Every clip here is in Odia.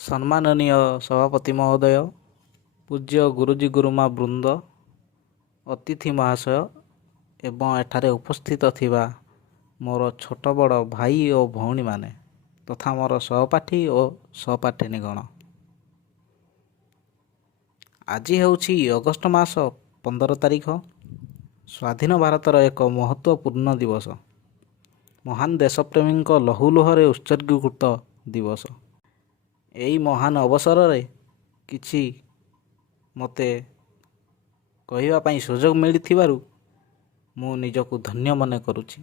ସମ୍ମାନନୀୟ ସଭାପତି ମହୋଦୟ, ପୂଜ୍ୟ ଗୁରୁଜୀ ଗୁରୁମା ବୃନ୍ଦ, ଅତିଥି ମହାଶୟ ଏବଂ ଏଠାରେ ଉପସ୍ଥିତ ଥିବା ମୋର ଛୋଟ ବଡ଼ ଭାଇ ଓ ଭଉଣୀମାନେ ତଥା ମୋର ସହପାଠୀ ଓ ସହପାଠିନୀଗଣ, ଆଜି ହେଉଛି ଅଗଷ୍ଟ ମାସ 15 ତାରିଖ। ସ୍ୱାଧୀନ ଭାରତର ଏକ ମହତ୍ତ୍ୱପୂର୍ଣ୍ଣ ଦିବସ, ମହାନ ଦେଶପ୍ରେମୀଙ୍କ ଲହୁଲୁହରେ ଉତ୍ସର୍ଗୀକୃତ ଦିବସ। ଏହି ମହାନ ଅବସରରେ କିଛି ମୋତେ କହିବା ପାଇଁ ସୁଯୋଗ ମିଳିଥିବାରୁ ମୁଁ ନିଜକୁ ଧନ୍ୟ ମନେ କରୁଛି।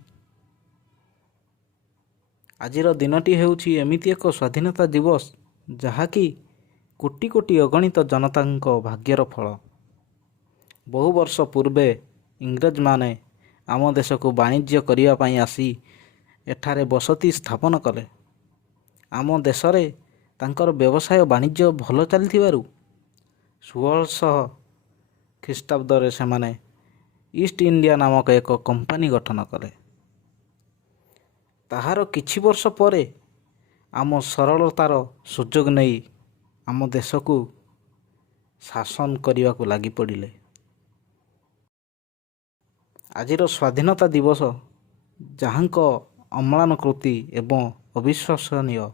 ଆଜିର ଦିନଟି ହେଉଛି ଏମିତି ଏକ ସ୍ୱାଧୀନତା ଦିବସ ଯାହାକି କୋଟି କୋଟି ଅଗଣିତ ଜନତାଙ୍କ ଭାଗ୍ୟର ଫଳ। ବହୁ ବର୍ଷ ପୂର୍ବେ ଇଂରେଜମାନେ ଆମ ଦେଶକୁ ବାଣିଜ୍ୟ କରିବା ପାଇଁ ଆସି ଏଠାରେ ବସତି ସ୍ଥାପନ କଲେ। ଆମ ଦେଶରେ ତାଙ୍କର ବ୍ୟବସାୟ ବାଣିଜ୍ୟ ଭଲ ଚାଲିଥିବାରୁ 1600 ଖ୍ରୀଷ୍ଟାବ୍ଦରେ ସେମାନେ ଇଷ୍ଟ ଇଣ୍ଡିଆ ନାମକ ଏକ କମ୍ପାନୀ ଗଠନ କଲେ। ତାହାର କିଛି ବର୍ଷ ପରେ ଆମ ସରଳତାର ସୁଯୋଗ ନେଇ ଆମ ଦେଶକୁ ଶାସନ କରିବାକୁ ଲାଗି ପଡ଼ିଲେ। ଆଜିର ସ୍ୱାଧୀନତା ଦିବସ ଯାହାଙ୍କ ଅମ୍ଳାନ କୃତି ଏବଂ ଅବିଶ୍ୱସନୀୟ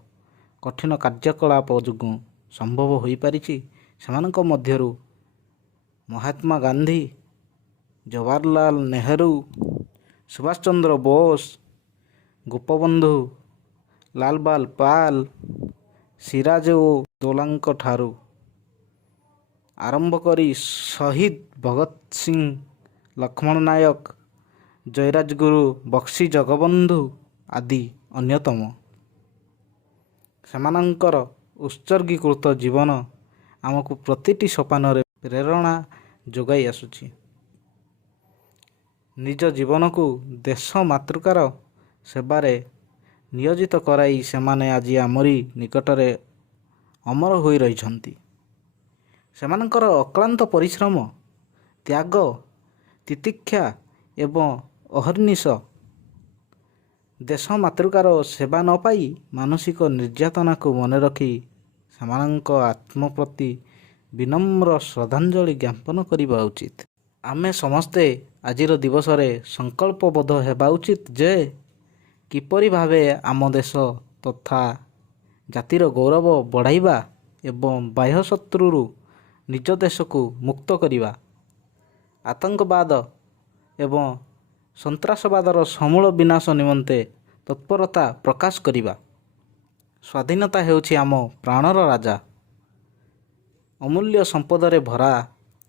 କଠିନ କାର୍ଯ୍ୟକଳାପ ଯୋଗୁଁ ସମ୍ଭବ ହୋଇପାରିଛି, ସେମାନଙ୍କ ମଧ୍ୟରୁ ମହାତ୍ମା ଗାନ୍ଧୀ, ଜବାହରଲାଲ ନେହେରୁ, ସୁଭାଷ ଚନ୍ଦ୍ର ବୋଷ, ଗୋପବନ୍ଧୁ, ଲାଲବାଲ ପାଲ, ସିରାଜ ଓ ଦୌଲାଙ୍କ ଠାରୁ ଆରମ୍ଭ କରି ଶହୀଦ ଭଗତ ସିଂ, ଲକ୍ଷ୍ମଣ ନାୟକ, ଜୟରାଜଗୁରୁ, ବକ୍ସି ଜଗବନ୍ଧୁ ଆଦି ଅନ୍ୟତମ। ସେମାନଙ୍କର ଉତ୍ସର୍ଗୀକୃତ ଜୀବନ ଆମକୁ ପ୍ରତିଟି ସୋପାନରେ ପ୍ରେରଣା ଯୋଗାଇ ଆସୁଛି। ନିଜ ଜୀବନକୁ ଦେଶ ମାତୃକାର ସେବାରେ ନିୟୋଜିତ କରାଇ ସେମାନେ ଆଜି ଆମରି ନିକଟରେ ଅମର ହୋଇ ରହିଛନ୍ତି। ସେମାନଙ୍କର ଅକ୍ଳାନ୍ତ ପରିଶ୍ରମ, ତ୍ୟାଗ, ତିତିକ୍ଷା ଏବଂ ଅହର୍ନିଶ ଦେଶ ମାତୃକାର ସେବା ନ ପାଇ ମାନସିକ ନିର୍ଯାତନାକୁ ମନେ ରଖି ସେମାନଙ୍କ ଆତ୍ମ ପ୍ରତି ବିନମ୍ର ଶ୍ରଦ୍ଧାଞ୍ଜଳି ଜ୍ଞାପନ କରିବା ଉଚିତ। ଆମେ ସମସ୍ତେ ଆଜିର ଦିବସରେ ସଂକଳ୍ପବଦ୍ଧ ହେବା ଉଚିତ ଯେ କିପରି ଭାବେ ଆମ ଦେଶ ତଥା ଜାତିର ଗୌରବ ବଢ଼ାଇବା ଏବଂ ବାହ୍ୟ ଶତ୍ରୁରୁ ନିଜ ଦେଶକୁ ମୁକ୍ତ କରିବା, ଆତଙ୍କବାଦ ଏବଂ ସନ୍ତ୍ରାସବାଦର ସମୂଳ ବିନାଶ ନିମନ୍ତେ ତତ୍ପରତା ପ୍ରକାଶ କରିବା। ସ୍ୱାଧୀନତା ହେଉଛି ଆମ ପ୍ରାଣର ରାଜା, ଅମୂଲ୍ୟ ସମ୍ପଦରେ ଭରା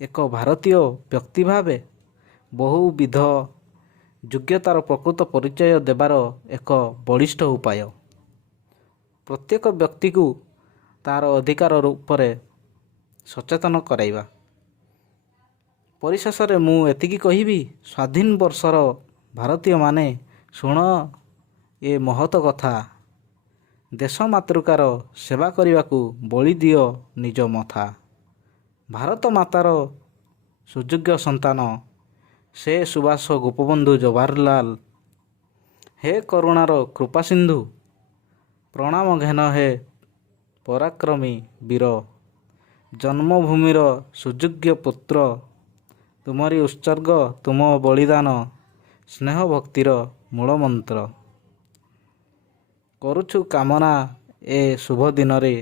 ଏକ ଭାରତୀୟ ବ୍ୟକ୍ତି ଭାବେ ବହୁବିଧ ଯୋଗ୍ୟତାର ପ୍ରକୃତ ପରିଚୟ ଦେବାର ଏକ ବଳିଷ୍ଠ ଉପାୟ। ପ୍ରତ୍ୟେକ ବ୍ୟକ୍ତିକୁ ତା'ର ଅଧିକାର ଉପରେ ସଚେତନ କରାଇବା। ପରିଶେଷରେ ମୁଁ ଏତିକି କହିବି, ସ୍ୱାଧୀନ ବର୍ଷର ଭାରତୀୟମାନେ ଶୁଣ ଏ ମହତ କଥା। ଦେଶ ମାତୃକାର ସେବା କରିବାକୁ ବଳି ଦିଅ ନିଜ ମଥା। ଭାରତ ମାତାର ସୁଯୋଗ୍ୟ ସନ୍ତାନ, ସେ ସୁଭାଷ, ଗୋପବନ୍ଧୁ, ଜବାହରଲାଲ, ହେ କରୁଣାର କୃପାସିନ୍ଧୁ, ପ୍ରଣାମ ଘେନ ହେ ପରାକ୍ରମୀ ବୀର, ଜନ୍ମଭୂମିର ସୁଯୋଗ୍ୟ ପୁତ୍ର, ତୁମରି ଉତ୍ସର୍ଗ, ତୁମ ବଳିଦାନ, ସ୍ନେହ ଭକ୍ତିର ମୂଳମନ୍ତ୍ର। କରୁଛୁ କାମନା ଏ ଶୁଭ ଦିନରେ,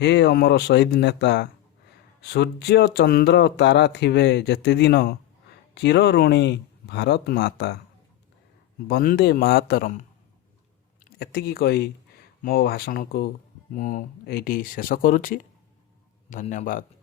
ହେ ଅମର ଶହୀଦ ନେତା, ସୂର୍ଯ୍ୟ ଚନ୍ଦ୍ର ତାରା ଥିବେ ଯେତେଦିନ, ଚିରଋଣୀ ଭାରତ ମାତା, ବନ୍ଦେ ମାତରମ୍। ଏତିକି କହି ମୋ ଭାଷଣକୁ ମୁଁ ଏଇଠି ଶେଷ କରୁଛି। ଧନ୍ୟବାଦ।